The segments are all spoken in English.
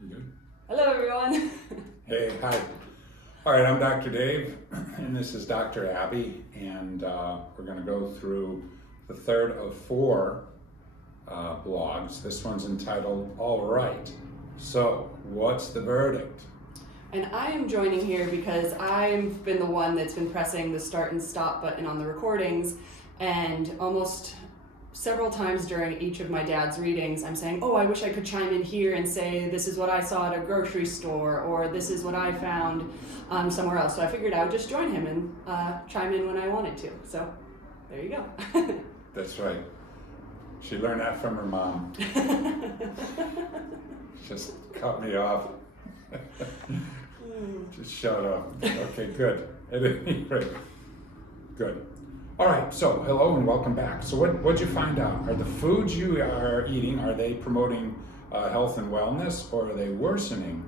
Good. Hello, everyone. Hey, hi. All right, I'm Dr. Dave, and this is Dr. Abby, and we're going to go through the third of four blogs. This one's entitled All Right. So, what's the verdict? And I am joining here because I've been the one that's been pressing the start and stop button on the recordings, and almost several times during each of my dad's readings, I'm saying, oh, I wish I could chime in here and say, this is what I saw at a grocery store, or this is what I found somewhere else. So I figured I would just join him and chime in when I wanted to. So there you go. That's right. She learned that from her mom. Just cut me off. Just shut up. Okay, good. At any rate, good. All right, so hello and welcome back. So what'd you find out? Are the foods you are eating, are they promoting health and wellness, or are they worsening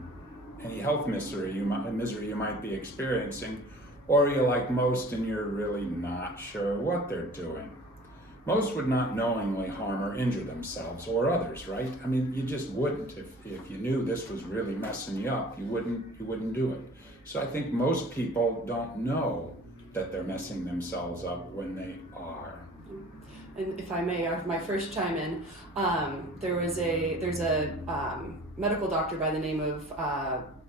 any health misery you might be experiencing? Or are you like most and you're really not sure what they're doing? Most would not knowingly harm or injure themselves or others, right? I mean, you just wouldn't. If you knew this was really messing you up, you wouldn't do it. So I think most people don't know that they're messing themselves up when they are. And if I may, my first chime in, there's a medical doctor by the name of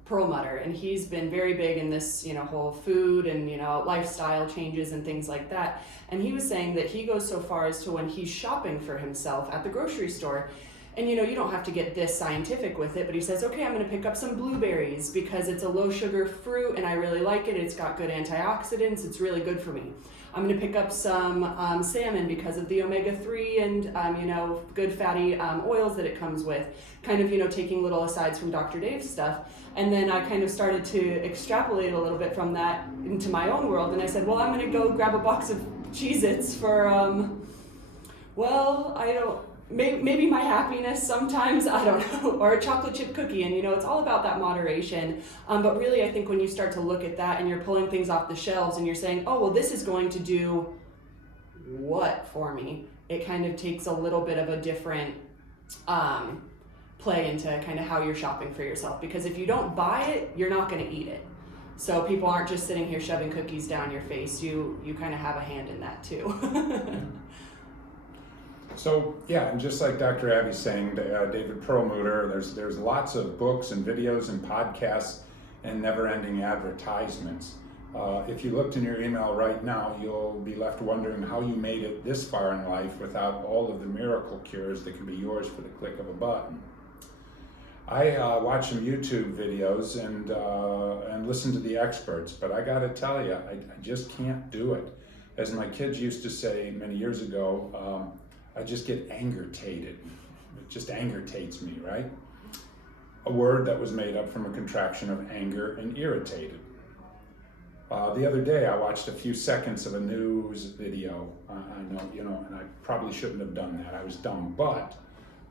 Perlmutter, and he's been very big in this, whole food and, lifestyle changes and things like that. And he was saying that he goes so far as to when he's shopping for himself at the grocery store, and you don't have to get this scientific with it, but he says, okay, I'm going to pick up some blueberries because it's a low sugar fruit and I really like it. It's got good antioxidants. It's really good for me. I'm going to pick up some salmon because of the omega-3 and, good fatty oils that it comes with. Kind of, taking little asides from Dr. Dave's stuff. And then I kind of started to extrapolate a little bit from that into my own world. And I said, well, I'm going to go grab a box of Cheez-Its for, maybe my happiness sometimes, I don't know, or a chocolate chip cookie. And, it's all about that moderation. But really, I think when you start to look at that and you're pulling things off the shelves and you're saying, oh, well, this is going to do what for me? It kind of takes a little bit of a different play into kind of how you're shopping for yourself. Because if you don't buy it, you're not going to eat it. So people aren't just sitting here shoving cookies down your face. You kind of have a hand in that too. So yeah, and just like Dr. Abby's saying, David Perlmutter, there's lots of books and videos and podcasts and never-ending advertisements. If you looked in your email right now, you'll be left wondering how you made it this far in life without all of the miracle cures that can be yours for the click of a button. I watch some YouTube videos and listen to the experts, but I gotta tell you, I just can't do it. As my kids used to say many years ago, I just get anger-tated. It just anger-tates me, right? A word that was made up from a contraction of anger and irritated. The other day, I watched a few seconds of a news video. I know, and I probably shouldn't have done that. I was dumb, but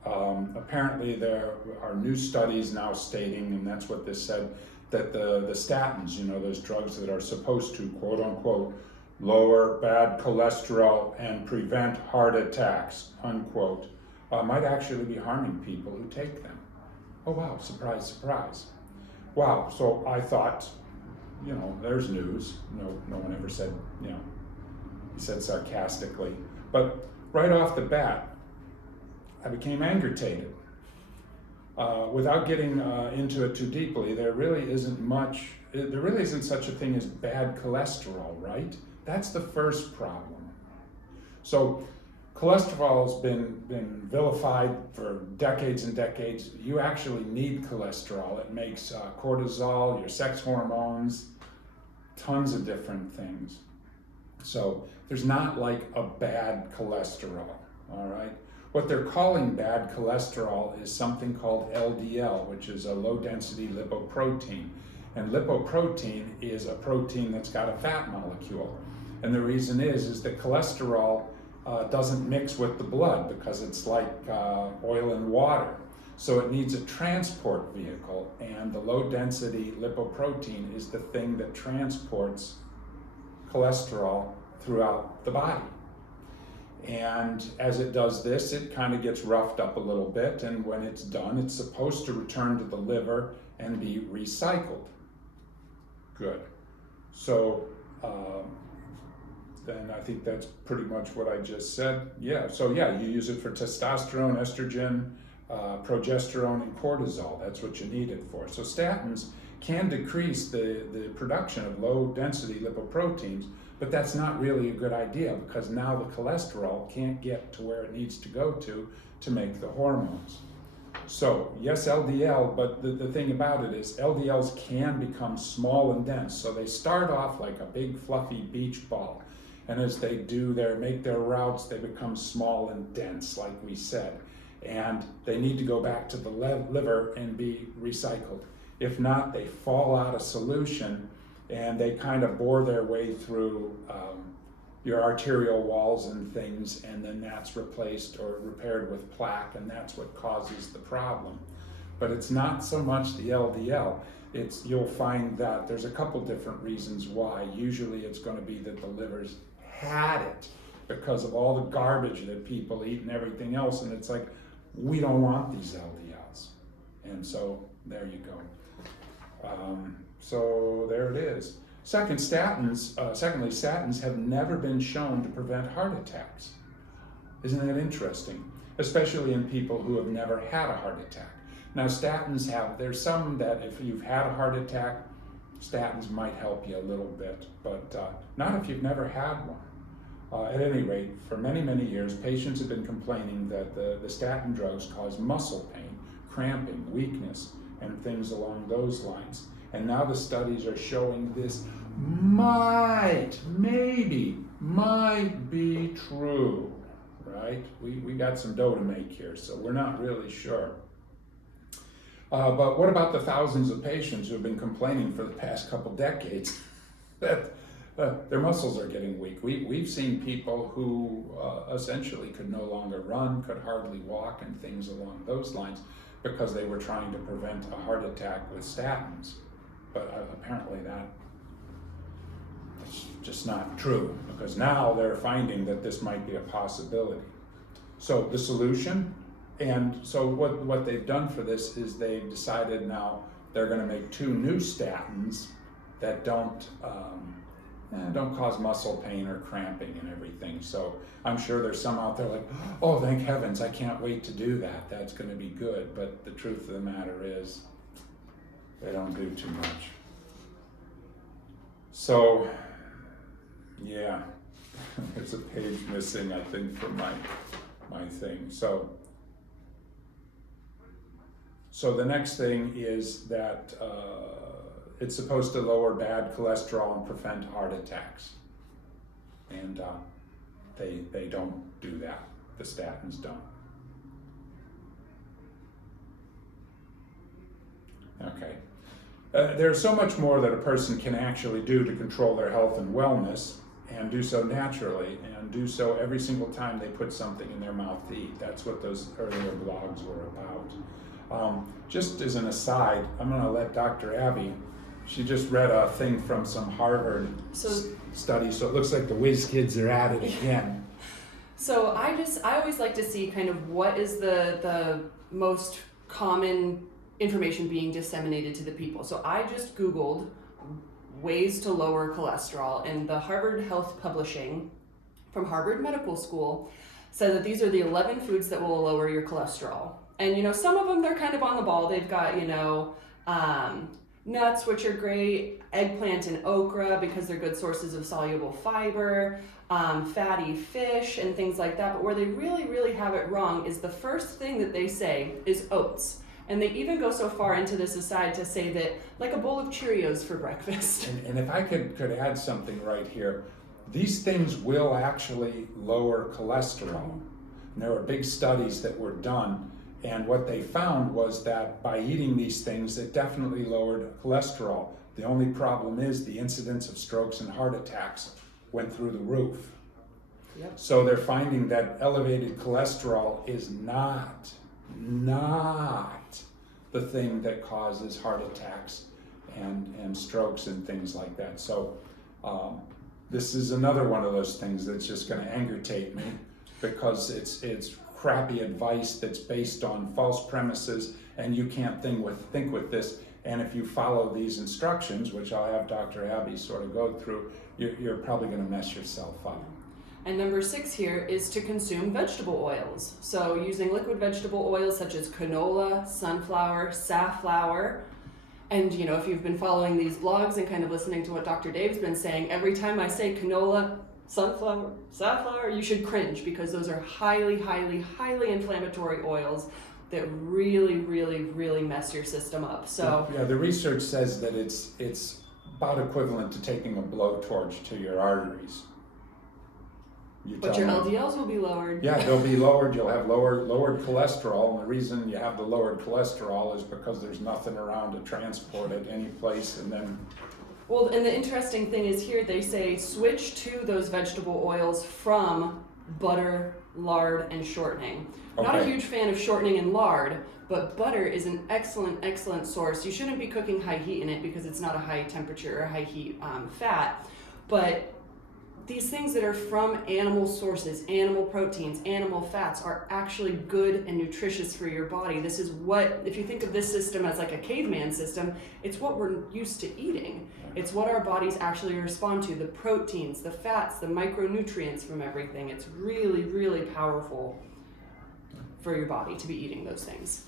apparently there are new studies now stating, and that's what this said, that the statins, those drugs that are supposed to, quote unquote, lower bad cholesterol and prevent heart attacks, unquote, might actually be harming people who take them. Oh wow, surprise, surprise. Wow, so I thought, there's news. No one ever said, he said sarcastically. But right off the bat, I became anger-tated. Without getting into it too deeply, there really isn't such a thing as bad cholesterol, right? That's the first problem. So cholesterol has been vilified for decades and decades. You actually need cholesterol. It makes cortisol, your sex hormones, tons of different things. So there's not like a bad cholesterol, all right? What they're calling bad cholesterol is something called LDL, which is a low-density lipoprotein. And lipoprotein is a protein that's got a fat molecule. And the reason is that cholesterol doesn't mix with the blood because it's like oil and water. So it needs a transport vehicle, and the low-density lipoprotein is the thing that transports cholesterol throughout the body. And as it does this, it kind of gets roughed up a little bit, and when it's done, it's supposed to return to the liver and be recycled. Good. So then I think that's pretty much what I just said. Yeah, so yeah, you use it for testosterone, estrogen, progesterone, and cortisol. That's what you need it for. So statins can decrease the production of low-density lipoproteins, but that's not really a good idea because now the cholesterol can't get to where it needs to go to make the hormones. So yes, LDL, but the thing about it is LDLs can become small and dense. So they start off like a big fluffy beach ball. And as they make their routes, they become small and dense, like we said. And they need to go back to the liver and be recycled. If not, they fall out of solution and they kind of bore their way through your arterial walls and things, and then that's replaced or repaired with plaque, and that's what causes the problem. But it's not so much the LDL. You'll find that there's a couple different reasons why. Usually it's going to be that the liver's had it because of all the garbage that people eat and everything else, and it's like, we don't want these LDLs. And so there you go. So there it is. Secondly, statins have never been shown to prevent heart attacks. Isn't that interesting? Especially in people who have never had a heart attack. Now there's some that if you've had a heart attack, statins might help you a little bit, but not if you've never had one. At any rate, for many, many years, patients have been complaining that the statin drugs cause muscle pain, cramping, weakness, and things along those lines. And now the studies are showing this might be true, right? We got some dough to make here, so we're not really sure. But what about the thousands of patients who have been complaining for the past couple decades that their muscles are getting weak? We've seen people who essentially could no longer run, could hardly walk, and things along those lines because they were trying to prevent a heart attack with statins. But apparently that's just not true, because now they're finding that this might be a possibility. So the solution, and so what they've done for this is they've decided now they're going to make 2 new statins that don't cause muscle pain or cramping and everything. So I'm sure there's some out there like, oh, thank heavens, I can't wait to do that. That's going to be good. But the truth of the matter is, they don't do too much. So, yeah, there's a page missing, I think, from my thing. So the next thing is that it's supposed to lower bad cholesterol and prevent heart attacks. And they don't do that. The statins don't. Okay. There's so much more that a person can actually do to control their health and wellness, and do so naturally, and do so every single time they put something in their mouth to eat. That's what those earlier blogs were about. Just as an aside, I'm going to let Dr. Abby, she just read a thing from some Harvard study, so it looks like the whiz kids are at it again. So I always like to see kind of what is the most common information being disseminated to the people. So I just Googled ways to lower cholesterol, and the Harvard Health Publishing from Harvard Medical School said that these are the 11 foods that will lower your cholesterol. And some of them, they're kind of on the ball. They've got nuts, which are great, eggplant and okra because they're good sources of soluble fiber, fatty fish and things like that. But where they really, really have it wrong is the first thing that they say is oats. And they even go so far into this aside to say that like a bowl of Cheerios for breakfast. And if I could add something right here, these things will actually lower cholesterol. And there were big studies that were done, and what they found was that by eating these things, it definitely lowered cholesterol. The only problem is the incidence of strokes and heart attacks went through the roof. Yep. So they're finding that elevated cholesterol is not the thing that causes heart attacks and strokes and things like that. So this is another one of those things that's just going to anger-tate me. because it's crappy advice that's based on false premises, and you can't think with this. And if you follow these instructions, which I'll have Dr. Abby sort of go through, you're probably going to mess yourself up. And number 6 here is to consume vegetable oils. So using liquid vegetable oils such as canola, sunflower, safflower. And you know, if you've been following these blogs and kind of listening to what Dr. Dave's been saying, every time I say canola, sunflower, safflower, you should cringe, because those are highly, highly, highly inflammatory oils that really, really, really mess your system up. So yeah, the research says that it's about equivalent to taking a blowtorch to your arteries. But your LDLs will be lowered. Yeah, they'll be lowered. You'll have lowered cholesterol, and the reason you have the lowered cholesterol is because there's nothing around to transport it any place, and then. Well, and the interesting thing is here they say switch to those vegetable oils from butter, lard, and shortening. Okay. Not a huge fan of shortening and lard, but butter is an excellent source. You shouldn't be cooking high heat in it because it's not a high temperature or high heat fat, but these things that are from animal sources, animal proteins, animal fats, are actually good and nutritious for your body. This is what, if you think of this system as like a caveman system, it's what we're used to eating. It's what our bodies actually respond to, the proteins, the fats, the micronutrients from everything. It's really, really powerful for your body to be eating those things.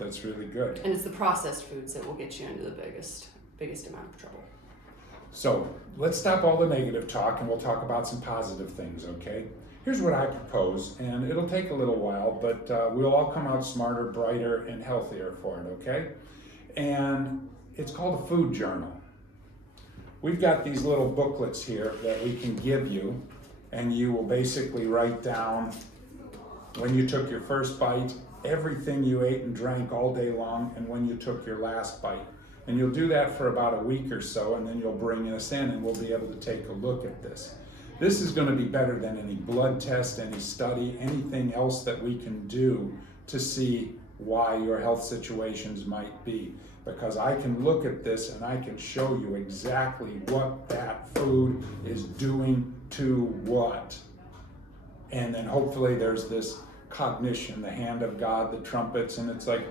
That's really good. And it's the processed foods that will get you into the biggest amount of trouble. So let's stop all the negative talk and we'll talk about some positive things, okay? Here's what I propose, and it'll take a little while, but we'll all come out smarter, brighter, and healthier for it, okay? And it's called a food journal. We've got these little booklets here that we can give you, and you will basically write down when you took your first bite, everything you ate and drank all day long, and when you took your last bite. And you'll do that for about a week or so, and then you'll bring us in and we'll be able to take a look at this. This is going to be better than any blood test, any study, anything else that we can do to see why your health situations might be. Because I can look at this and I can show you exactly what that food is doing to what. And then hopefully there's this cognition, the hand of God, the trumpets, and it's like,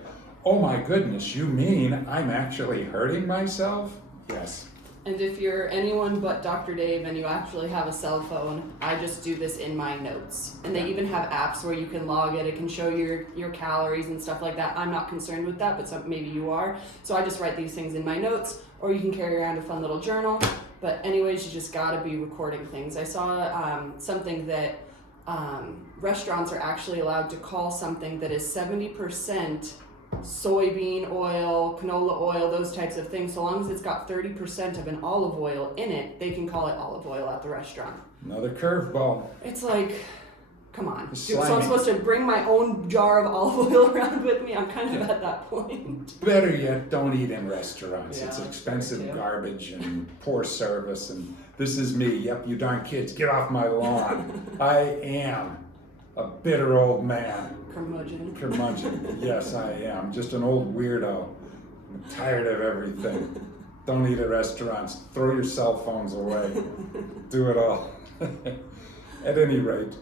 oh my goodness, you mean I'm actually hurting myself? Yes. And if you're anyone but Dr. Dave and you actually have a cell phone, I just do this in my notes. And they even have apps where you can log it. It can show your calories and stuff like that. I'm not concerned with that, but maybe you are. So I just write these things in my notes, or you can carry around a fun little journal. But anyways, you just gotta be recording things. I saw something that restaurants are actually allowed to call something that is 70% soybean oil, canola oil, those types of things. So long as it's got 30% of an olive oil in it, they can call it olive oil at the restaurant. Another curveball. It's like, come on. So I'm supposed to bring my own jar of olive oil around with me? I'm kind of at that point. Better yet, don't eat in restaurants. Yeah, it's expensive too. Garbage and poor service. And this is me. Yep, you darn kids, get off my lawn. I am a bitter old man. Curmudgeon. Yes, I am. Just an old weirdo. I'm tired of everything. Don't eat at restaurants. Throw your cell phones away. Do it all. At any rate,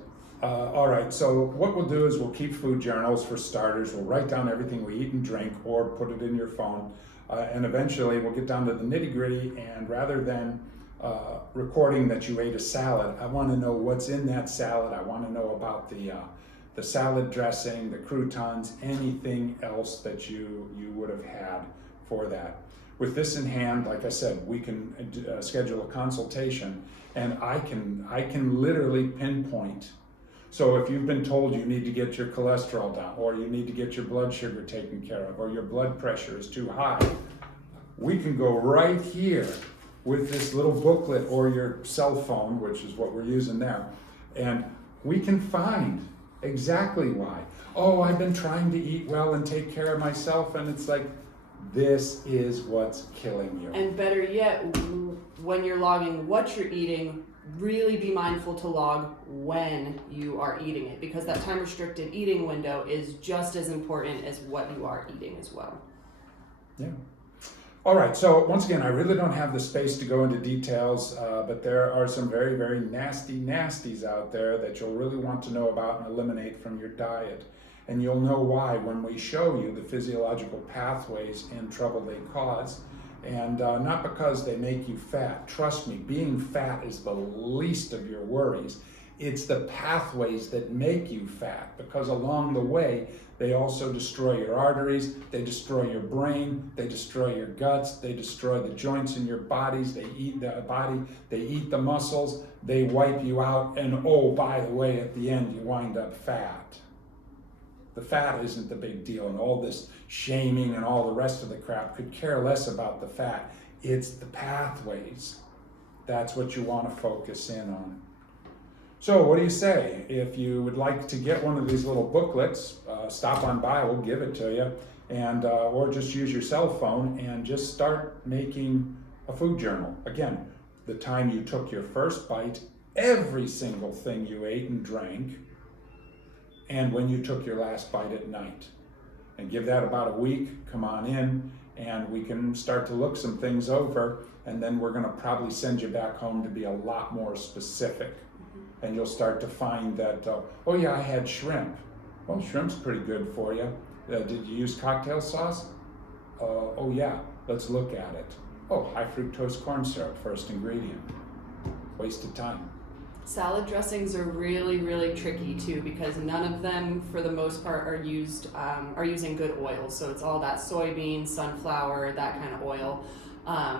all right, so what we'll do is we'll keep food journals for starters. We'll write down everything we eat and drink or put it in your phone. And eventually we'll get down to the nitty-gritty, and rather than recording that you ate a salad, I want to know what's in that salad. I want to know about the salad dressing, the croutons, anything else that you would have had for that. With this in hand, like I said, we can schedule a consultation, and I can literally pinpoint. So if you've been told you need to get your cholesterol down, or you need to get your blood sugar taken care of, or your blood pressure is too high, we can go right here with this little booklet or your cell phone, which is what we're using there, and we can find exactly why. Oh, I've been trying to eat well and take care of myself, and it's like, this is what's killing you. And better yet, when you're logging what you're eating, really be mindful to log when you are eating it, because that time restricted eating window is just as important as what you are eating as well. Yeah. All right, so once again, I really don't have the space to go into details, but there are some very, very nasty nasties out there that you'll really want to know about and eliminate from your diet. And you'll know why when we show you the physiological pathways and trouble they cause. And not because they make you fat. Trust me, being fat is the least of your worries. It's the pathways that make you fat, because along the way, they also destroy your arteries, they destroy your brain, they destroy your guts, they destroy the joints in your bodies, they eat the body, they eat the muscles, they wipe you out, and oh, by the way, at the end, you wind up fat. The fat isn't the big deal, and all this shaming and all the rest of the crap could care less about the fat. It's the pathways. That's what you want to focus in on. So what do you say? If you would like to get one of these little booklets, stop on by, we'll give it to you, and or just use your cell phone and just start making a food journal. Again, the time you took your first bite, every single thing you ate and drank, and when you took your last bite at night. And give that about a week, come on in, and we can start to look some things over, and then we're gonna probably send you back home to be a lot more specific. And you'll start to find that, oh yeah, I had shrimp. Well, shrimp's pretty good for you. Did you use cocktail sauce? Oh yeah, let's look at it. Oh, high fructose corn syrup, first ingredient. Waste of time. Salad dressings are really, really tricky too, because none of them, for the most part, are using good oils. So it's all that soybean, sunflower, that kind of oil.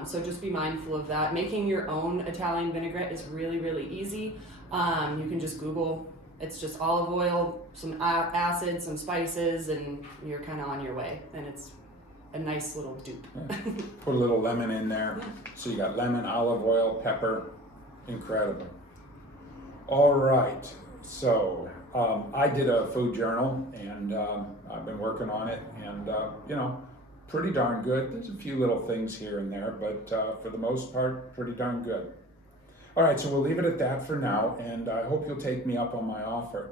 So just be mindful of that. Making your own Italian vinaigrette is really, really easy. You can just Google. It's just olive oil, some acid, some spices, and you're kind of on your way. And it's a nice little dupe. Yeah. Put a little lemon in there. So you got lemon, olive oil, pepper. Incredible. All right, so I did a food journal, and I've been working on it, and you know, pretty darn good. There's a few little things here and there, but for the most part, pretty darn good. All right, so we'll leave it at that for now, and I hope you'll take me up on my offer.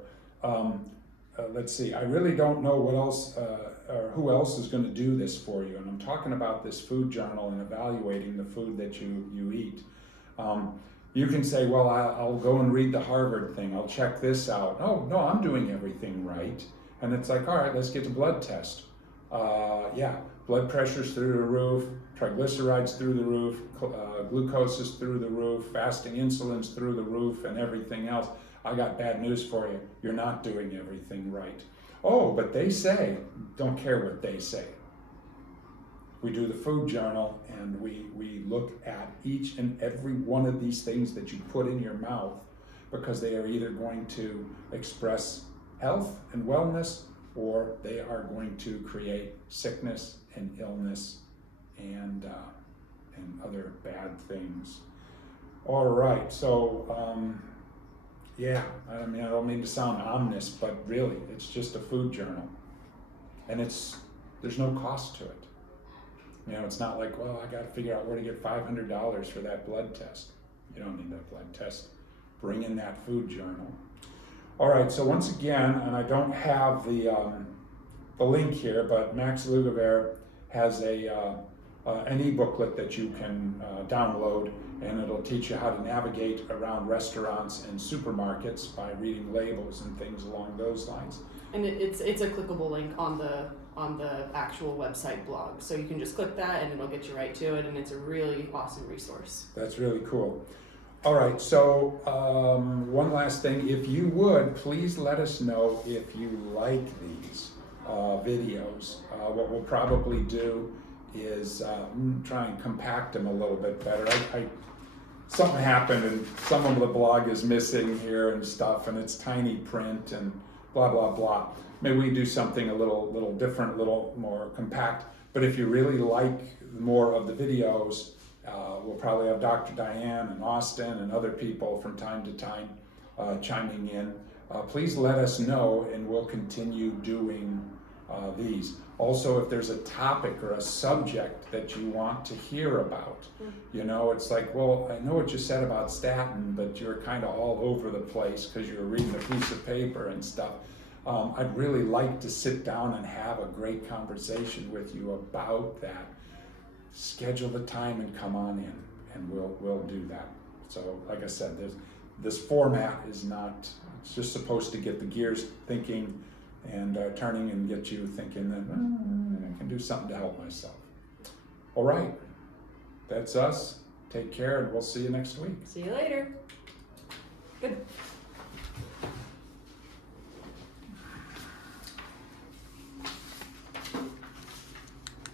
Let's see, I really don't know what else or who else is going to do this for you, and I'm talking about this food journal and evaluating the food that you eat. You can say, well, I'll go and read the Harvard thing. I'll check this out. Oh, no, I'm doing everything right. And it's like, all right, let's get a blood test. Yeah, blood pressure's through the roof, triglycerides through the roof, glucose is through the roof, fasting insulin's through the roof, and everything else. I got bad news for you. You're not doing everything right. Oh, but they say, don't care what they say. We do the food journal, and we look at each and every one of these things that you put in your mouth, because they are either going to express health and wellness, or they are going to create sickness and illness and other bad things. All right, so yeah, I mean, I don't mean to sound ominous, but really, it's just a food journal, and there's no cost to it. You know, it's not like, well, I got to figure out where to get $500 for that blood test. You don't need that blood test. Bring in that food journal. All right, so once again, and I don't have the link here, but Max Lugavere has an e-booklet that you can download, and it'll teach you how to navigate around restaurants and supermarkets by reading labels and things along those lines. And it's a clickable link on the actual website blog, so you can just click that and it'll get you right to it, and it's a really awesome resource. That's really cool. All right, so one last thing, if you would, please let us know if you like these videos. What we'll probably do is try and compact them a little bit better. Something happened and some of the blog is missing here and stuff, and it's tiny print and blah, blah, blah. Maybe we do something a little different, a little more compact. But if you really like more of the videos, we'll probably have Dr. Diane and Austin and other people from time to time chiming in. Please let us know, and we'll continue doing these. Also, if there's a topic or a subject that you want to hear about, you know, it's like, well, I know what you said about statin, but you're kind of all over the place because you were reading a piece of paper and stuff. I'd really like to sit down and have a great conversation with you about that. schedule the time and come on in, and we'll do that. So like I said, this format is not, it's just supposed to get the gears thinking and turning and get you thinking that I can do something to help myself. All right, that's us. Take care, and we'll see you next week. See you later.